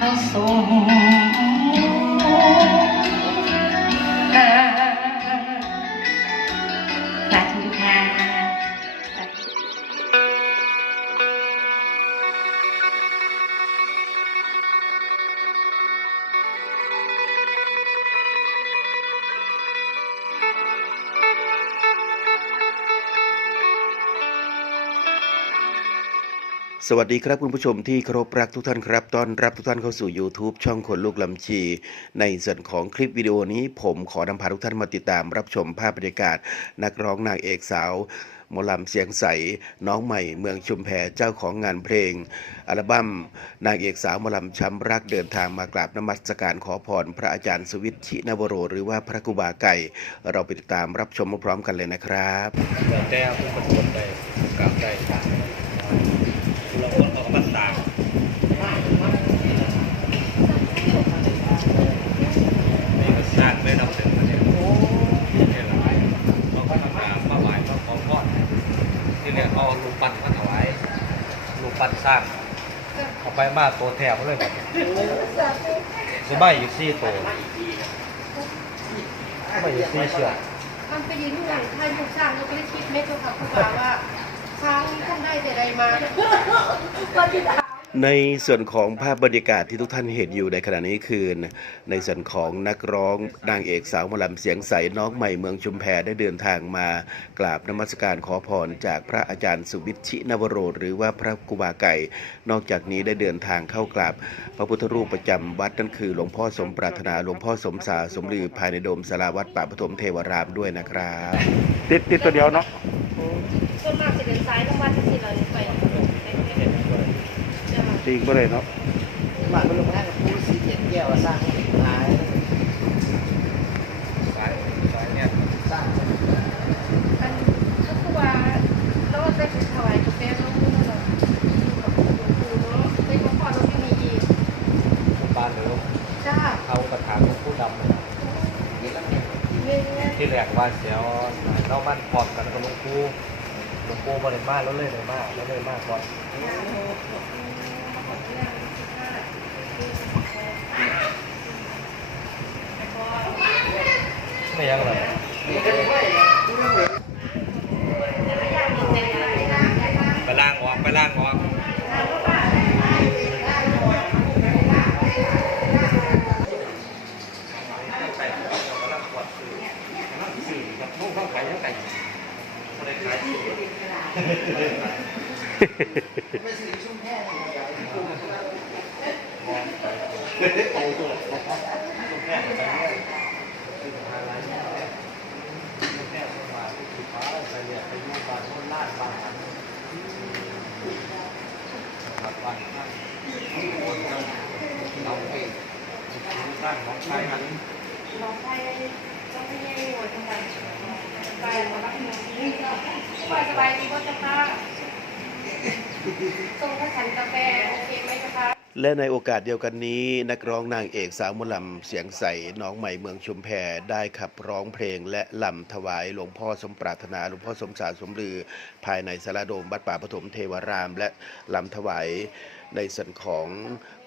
เอ สวัสดีครับคุณผู้ชมที่เคารพรักทุกท่านครับต้อนรับทุกท่านเข้าสู่ YouTube ช่องคนลูกลำชี ในส่วนของคลิปวิดีโอนี้ ผมขอนำพาทุกท่านมาติดตามรับชมภาพบรรยากาศ นักร้องนางเอกสาวหมอลำเสียงใส น้องใหม่เมืองชุมแพเจ้าของงานเพลง อัลบั้มนางเอกสาวหมอลำช้ำรักเดินทางมากราบนมัสการขอพร พระอาจารย์สวิทย์ชินวโร หรือว่าพระกุบาไก่ เราไปติดตามรับชมพร้อมกันเลยนะครับแล้วแต่ผู้คนคนใดกราบใดผู้ละคนเขาก็มาสร้างนี่ก็สร้างไม่นำเสนอเนี่ยเนี่ยหลายเขาก็ทำงานมาไหว้มาขอพรที่เนี่ยเอาลูกปั้นมาถวายลูกปั้น สร้างเอาไปมาตัวแถวเลยแบบสบายอยู่สี่ตัวไม่อยู่สี่เชือกมันไปยืนข้างหลังท่านผู้สร้างเราก็ได้คิดเม็ดตัวค่ะคุณป่าว่าช้างท่านได้แต่ใดมาปฏิบัติ ในส่วนของภาพบรรยากาศที่ทุกท่านเห็นอยู่ในขณะนี้คือ ในส่วนของนักร้องนางเอกสาวมลำเสียงใสน้องใหม่เมืองชุมแพได้เดินทางมากราบนมัสการขอพรจากพระอาจารย์สุวิชินวโรหรือว่าพระกุบาไก่ นอกจากนี้ได้เดินทางเข้ากราบ พระพุทธรูปประจำวัดนั่นคือ หลวงพ่อสมปรารถนาหลวงพ่อสมสาสมลือภายในโดมสาราวัดป่าปฐมเทวรามด้วยนะครับ ติดติดตัวเดียวเนาะส่วนมากจะเดินซ้ายต้งวัดที่เราไป จริงก็เลยเนาะบ้านมันลงแรกกับผู้สีเจ็ดแก้วสร้างหลายสายสายเนี่ยสร้างอันถ้าผู้ว่าเราได้ไปถวายกาแฟน้องมูนเราดูเนาะได้ขอพรเราที่มีอีกบ้านหรือจ้าเอากระถางหลวงผู้ดำนะครับเงี้ยเงี้ยที่แรกว่าเสียวเรามันพร้อมกันกับหลวงปู่หลวงปู่บริมาแล้วเลยเลยมากแล้วเลยมากก่อน ไม่ยังเลยไปล่างออกไปล่างออกไปกำลังปวดสื่อกำลังสื่อกับลูกข้างไก่ทั้งไก่อะไรขายสื่อไม่ เนี่ยไปอยู่บ้านโน่นลาดบ้านหันครับบ้านท่านเราไปสร้างของชายหันน้องไปต้องไม่ให้หัวทำไมไปมาบ้านหนูสบายสบายดีก็จะพาส่งข้าวฉันกาแฟโอเคไหมคะ และในโอกาสเดียวกันนี้ นักร้องนางเอกสาวมลำเสียงใสน้องใหม่เมืองชุมแพได้ขับร้องเพลงและลำถวายหลวงพ่อสมปรารถนาหลวงพ่อสมสารสมลือ ภายในสารโดมวัดป่าปฐมเทวราม และลำถวายในส่วนของ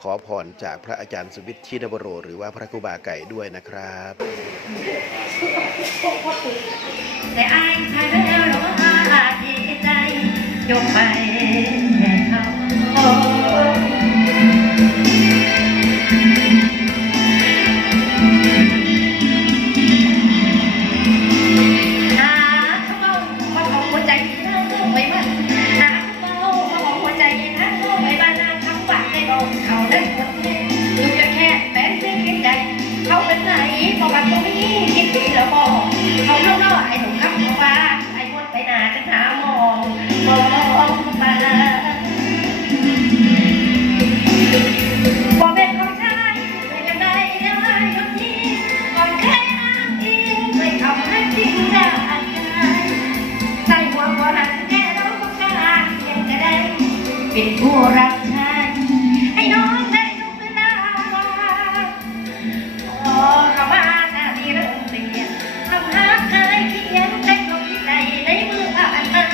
ขอพรจากพระอาจารย์สุวิทย์ชินวโร หรือว่าพระครูบาไก่ด้วยนะครับแต่อายใครแล้ เป็นผู้รักชายให้น้องได้ทุกเวลาขอขมาหน้าที่เริ่มเปลี่ยนทำหาเคยเขียนแต่ลงใจในมือผ่านมา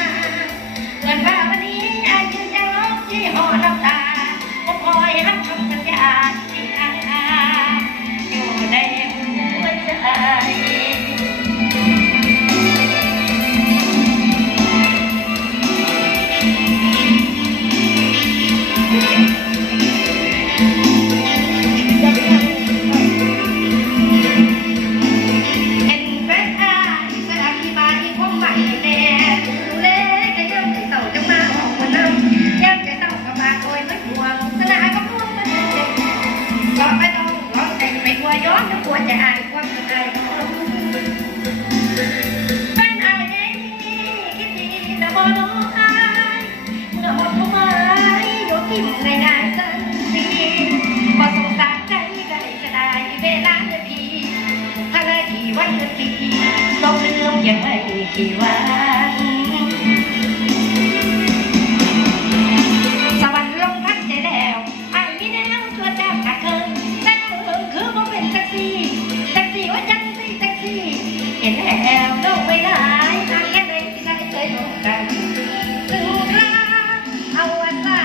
เกิดมาวันนี้อายุยังลบที่หอน้ำตาผมคอยรับคำสั ยังไม่กี่วัน สวรรค์ลงทักใจแล้วไอ้มีแนวตัวแทบขาเคินแต่เคินคือว่เป็นแท็กซี่แท็กซี่ว่าจังซี่แท็กซี่ เห็นแล้วลงไม่ได้ทางแค่ไหนที่ได้เคยลงกันถึงคราเอาวันว่า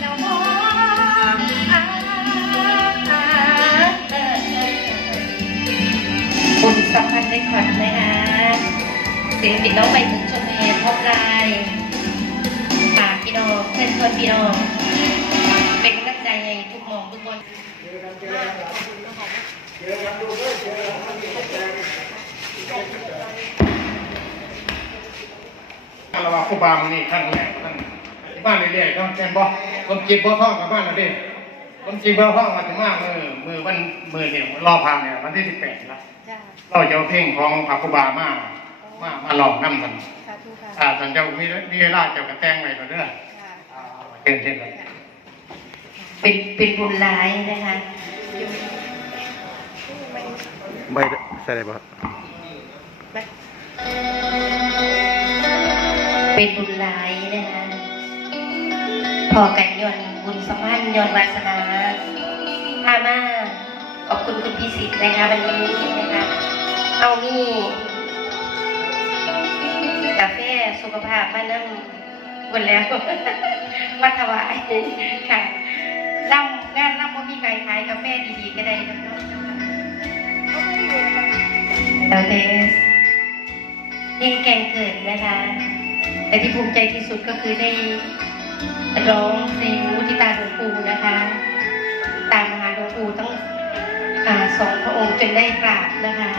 เรามองอาบุญสัมพันธ์ได้ขวัญนะคะ ศิลปินน้องใบบุญชมเมย์พบลายฝากพี่น้องเพื่อนชวนพี่น้องเป็นกำลังใจให้ทุกหมองทุกคนเราว่าครูบามันนี่ขั้นแรกขั้นบ้านเรื่อยๆต้องแจ้งบ่ผมจีบบ่ท้องกับบ้านนะเด้ผมจีบบ่ท้องมาถึงมากมือมือวันมือเนี่ยรอพันเนี่ยวันที่สิบแปดแล้วจ้าเราจะเอาเพลงของพระครูบามา มามาลองนำกันสาธุค่ะอ่าท่านเจ้ามีมีเวลาเจ้ากระแตงไว้ก็เด้อค่ะอ่าเช่นเช่นเลยเป็นเป็นบุญร้ายนะคะไม่ใช่ได้ปะเป็นบุญร้ายนะคะพอกันยนต์บุญสัมพันธ์ยนต์วาสนาพามาขอบคุณคุณพิสิทธิ์นะคะวันนี้นะคะเอานี่ กาแฟสุขภาพมานั่งบนแล้วมาถวายค่ะร่ำงานร่ำว่ามีใครขายกาแฟดีๆก็ได้นะเนาะแล้วเทสเพลงแกงเกิดนะคะ แต่ที่ภูมิใจที่สุดก็คือได้ร้องเพลงมุทิตาหลวงปู่นะคะ ตามหาหลวงปู่ต้องอ่าสองพระองค์จนได้กราบนะคะ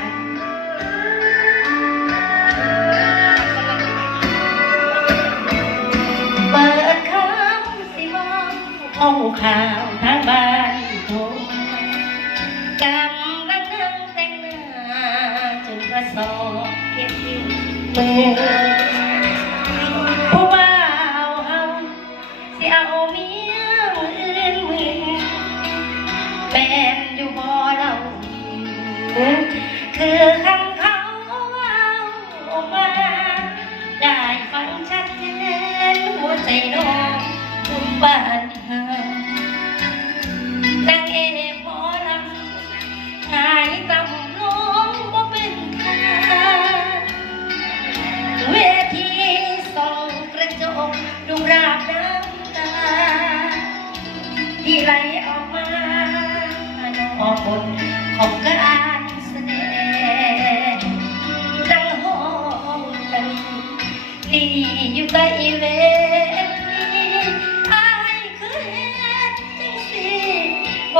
เอาเมียอื่นมือแม่นอยู่บ่เราคือคำ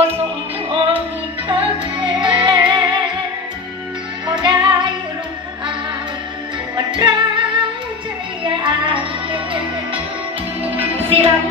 บ่สมทองมีค่าแท้ก็ได้รู้ข่าวปวดร้าวใจอยากเป็นสิรับ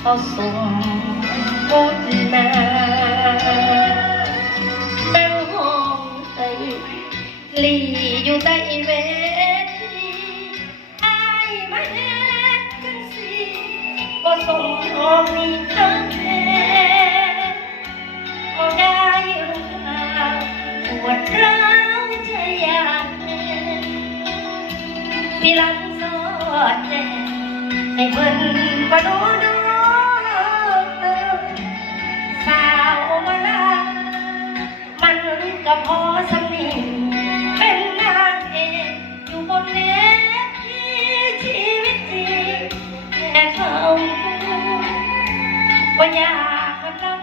เขาส่งมุดนานั่งห้องไอลีอยู่ใต้เวทีอายมาเฮ็ดจังสิบ่สมทองมีทั้งแท้บ่ได้รู้ข่าวปวดร้าวใจอยากแน่สิหลังสอดแน่ให้เพิ่นบ่โก็พอสมิงเป็นนางเอกอยู่บนเวทีชีวิตจริงแต่เขาว่าอยากมาลัง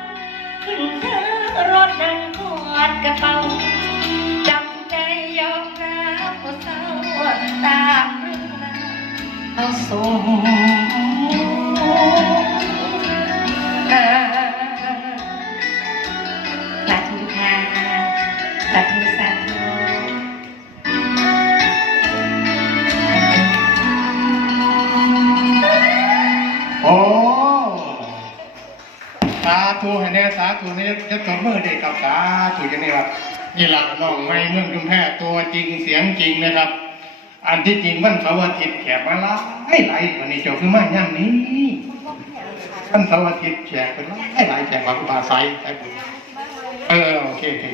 ขึ้นเธอรถนั่งกอดกระเป๋าจำใจยอมรับว่าเศร้าตามเรื่องราวเขาส่ง จะตบมือได้กับสาธุอย่างนี้ครับนี่หลักน้องไม่เมืองชุมแพตัวจริงเสียงจริงนะครับ อันที่จริงมันสาร์อาทิตย์แขกมาลายหลายวันนี้เจ้าคือมาย่างนี้ท่านสาร์อาทิตย์แขกเป็นหลายหลายแขกว่าครูบาไซใช่เออโอเคโอเค